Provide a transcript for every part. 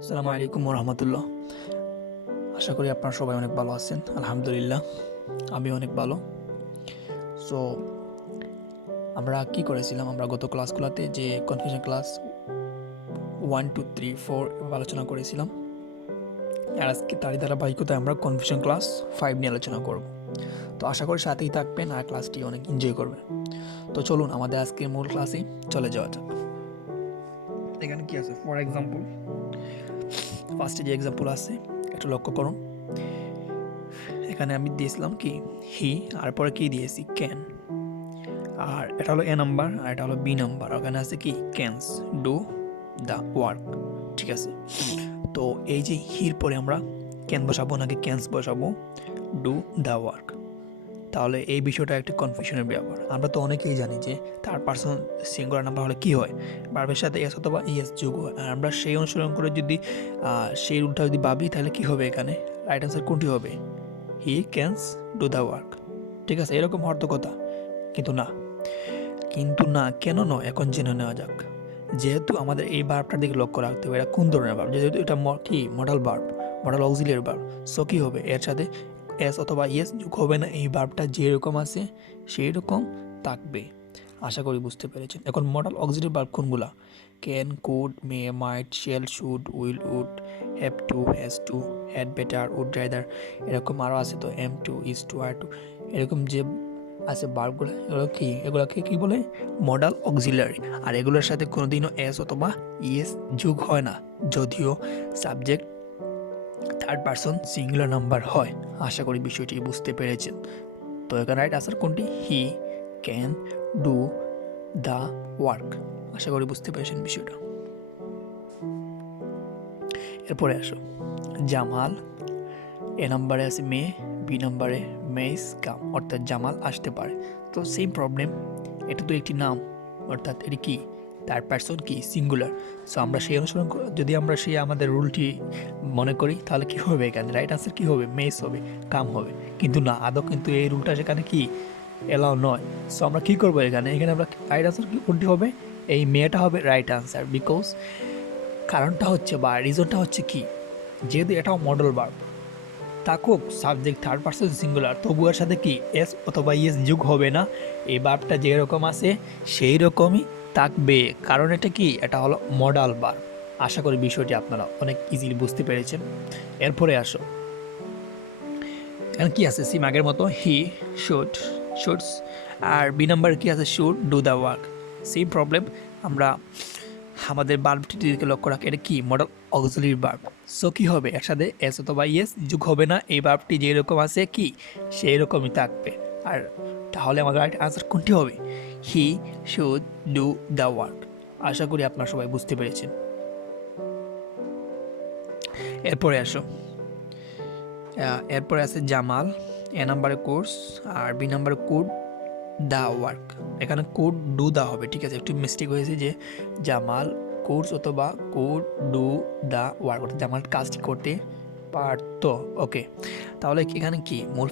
আসসালামুআলাইকুম রহমতুল্লাহ। আশা করি আপনারা সবাই অনেক ভালো আছেন। আলহামদুলিল্লাহ, আমি অনেক ভালো। সো আমরা কি করেছিলাম, আমরা গত ক্লাসগুলোতে যে কনফিউশন ক্লাস 1 2 3 4 আলোচনা করেছিলাম, আর আজকে তারই ধারাবাহিকতায় আমরা কনফিউশন ক্লাস 5 নিয়ে আলোচনা করব। তো আশা করি সাথেই থাকবেন আর ক্লাসটি অনেক এনজয় করবেন। তো চলুন আমাদের আজকে মূল ক্লাসে চলে যাওয়া যাক। এখানে কি আছে, ফর এক্সাম্পল ফার্স্টে যে এক্সাম্পল আছে এটা লক্ষ্য করুন। এখানে আমি দিয়েছিলাম কি হি, আর পরে কি দিয়েছি ক্যান, আর এটা হলো এ নাম্বার আর এটা হলো বি নাম্বার। ওখানে আছে কি ক্যানস ডু দ্য ওয়ার্ক। ঠিক আছে, তো এই যে হির পরে আমরা ক্যান বসাবো নাকি ক্যানস বসাবো ডু দ্য ওয়ার্ক, তাহলে এই বিষয়টা একটা কনফিউশনের ব্যাপার। আমরা তো অনেকেই জানি যে থার্ড পারসন সিঙ্গুলার নাম্বার হলে কি হয়, ভার্বের সাথে এস অথবা ইএস যোগ হয়। আর আমরা সেই অনুসরণ করে যদি সেই রুলটা যদি ভাবি তাহলে কি হবে, এখানে রাইট আনসার কোনটি হবে? হি ক্যানস ডু দ্য ওয়ার্ক। ঠিক আছে, এরকম হওয়ার তো কথা, কিন্তু না কেন নয় এখন জেনে নেওয়া যাক। যেহেতু আমাদের এই ভার্বটার দিকে লক্ষ্য রাখতে হবে, এটা কোন ধরনের ভার্ব, যেহেতু এটা কি modal verb, modal auxiliary verb. So কি হবে, এর সাথে এস অথবা ইয়েস যোগ হবে না, এই ভার্বটা যেরকম আছে সেই রকম থাকবে। আশা করি বুঝতে পেরেছেন। এখন মডাল অক্সিলিয়ারি ভার্ব কোনগুলা? Can, could, may, might, shall, should, will, would, have to, has to, had better, would rather, এরকম আরও আছে তো, am to, is to, are to, এরকম যে আছে ভার্বগুলো, এগুলোকে কি বলে? Modal auxiliary. আর এগুলোর সাথে কোনোদিনও এস অথবা ইএস যোগ হয় না, যদিও subject third person singular number হয়। আশা করি বিষয়টি বুঝতে পেরেছেন। তো এখানে রাইট আনসার কোনটি? He can do the work. আশা করি বুঝতে পেরেছেন বিষয়টা। এরপরে আসো, জামাল, এ নাম্বারে আছে মে, বি নাম্বারে মেস কাম, অর্থাৎ জামাল আসতে পারে। তো সেম প্রবলেম, এটা তো একটি নাম, অর্থাৎ এটি কি থার্ড পারসন কি সিঙ্গুলার। সো আমরা সেই অনুসরণ যদি আমরা সেই আমাদের রুলটি মনে করি তাহলে কি হবে, এখানে রাইট আনসার কি হবে? মেস হবে, কাম হবে। কিন্তু না, আদৌ কিন্তু এই রুলটা সেখানে কি এলাও নয়। সো আমরা কি করবো, এখানে আমরা রাইট আনসার কোনটি হবে? এই মেয়েটা হবে রাইট আনসার। বিকজ কারণটা হচ্ছে বা রিজনটা হচ্ছে কি, যেহেতু এটাও মডেল ভার্ব, থাকুক সাবজেক্ট থার্ড পারসন সিঙ্গুলার, তবু এর সাথে কি এস অথবা ইএস যোগ হবে না। এই ভার্বটা যেরকম আছে সেই রকমই থাকবে, কারণ এটা কি, এটা হলো মডাল ভার্ব। আশা করি বিষয়টি আপনারা অনেক ইজিলি বুঝতে পেরেছেন। এরপরে আসো, এখানে কি আছে, সিম আগের মতো হি শুডস, আর বি নাম্বার কি আছে, should do the work. Same problem, আমরা আমাদের ভার্বটির দিকে লক্ষ্য রাখি, এটা কি মডাল অক্সিলারি ভার্ব। সো কি হবে, এর সাথে এস অথবা ইএস যোগ হবে না, এই ভার্বটি যেরকম আছে কি সেই রকমই থাকবে। আর তাহলে আমাদের রাইট আনসার কোনটি হবে? He should do the work. আশা করি আপনারা সবাই বুঝতে পেরেছেন। এরপরে আসো, এরপরে আছে জামাল, এ নাম্বারে কোর্স আর বি নাম্বারে কুড দ্য ওয়ার্ক। এখানে কুড ডু দা হবে, ঠিক আছে, একটু মিস্টেক হয়েছে যে জামাল কোর্স অথবা কুড ডু দ্য ওয়ার্ক, অর্থাৎ জামাল কাজটি করতে পারত। ওকে, তাহলে এখানে কি মূল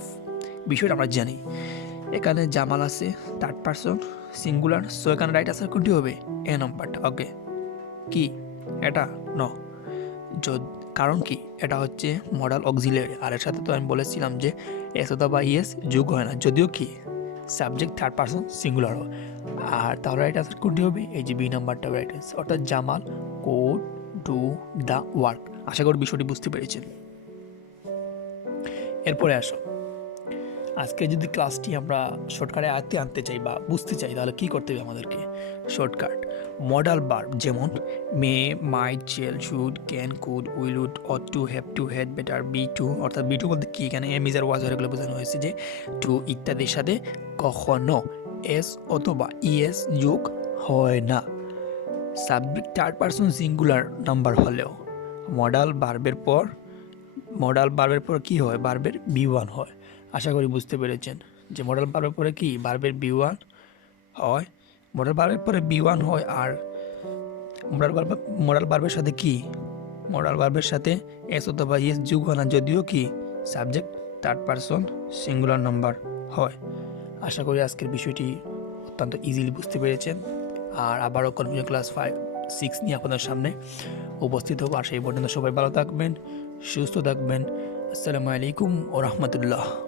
বিষয়টা আমরা জানি, এখানে জামাল আছে থার্ড পারসন সিঙ্গুলার। সো এখানে রাইট আনসার কোনটি হবে? এ নাম্বারটা। ওকে, কি এটা ন, কারণ কি এটা হচ্ছে মডাল অক্সিলারি, আর এর সাথে তো আমি বলেছিলাম যে এস অথবা ইএস যোগ হয় না, যদিও কি সাবজেক্ট থার্ড পারসন সিঙ্গুলার হয়। আর তাহলে রাইট আনসার কোনটি হবে? এই যে বি নাম্বারটা রাইট আনসার, অর্থাৎ Jamal could do the work. আশা করি বিষয়টি বুঝতে পেরেছেন। এরপরে আসো, আজকে যদি ক্লাসটি আমরা শর্টকাটে আনতে চাই বা বুঝতে চাই তাহলে কি করতে হবে আমাদেরকে? শর্টকাট মডাল ভার্ব যেমন may, might, shall, should, can, could, will, would, ought to, have to, had better, be to, অর্থাৎ বি টু বলতে কি, এখানে এম ইজ আর ওয়াজ এগুলো বোঝানো হয়েছে যে টু ইত্যাদির সাথে কখনো এস অথবা ইএস যোগ হয় না, subject third person singular number হলেও। মডাল ভার্বের পর কি হয়? ভার্বের বি ওয়ান হয়। আশা করি বুঝতে পেরেছেন যে মডেল ভার্বের পরে কি ভার্বের বি ওয়ান হয়, মডেল ভার্বের পরে বি ওয়ান হয়। আর মডেল ভার্বের সাথে কি, মডেল ভার্বের সাথে এস অথবা ইএস যোগ হয় না, যদিও কি subject third person singular number হয়। আশা করি আজকের বিষয়টি অত্যন্ত ইজিলি বুঝতে পেরেছেন। আর আবারও কনফিউশন ক্লাস 6 নিয়ে আপনাদের সামনে উপস্থিত হব। আর সেই পর্যন্ত সবাই ভালো থাকবেন, সুস্থ থাকবেন। আসসালামু আলাইকুম ওয়া রাহমাতুল্লাহ।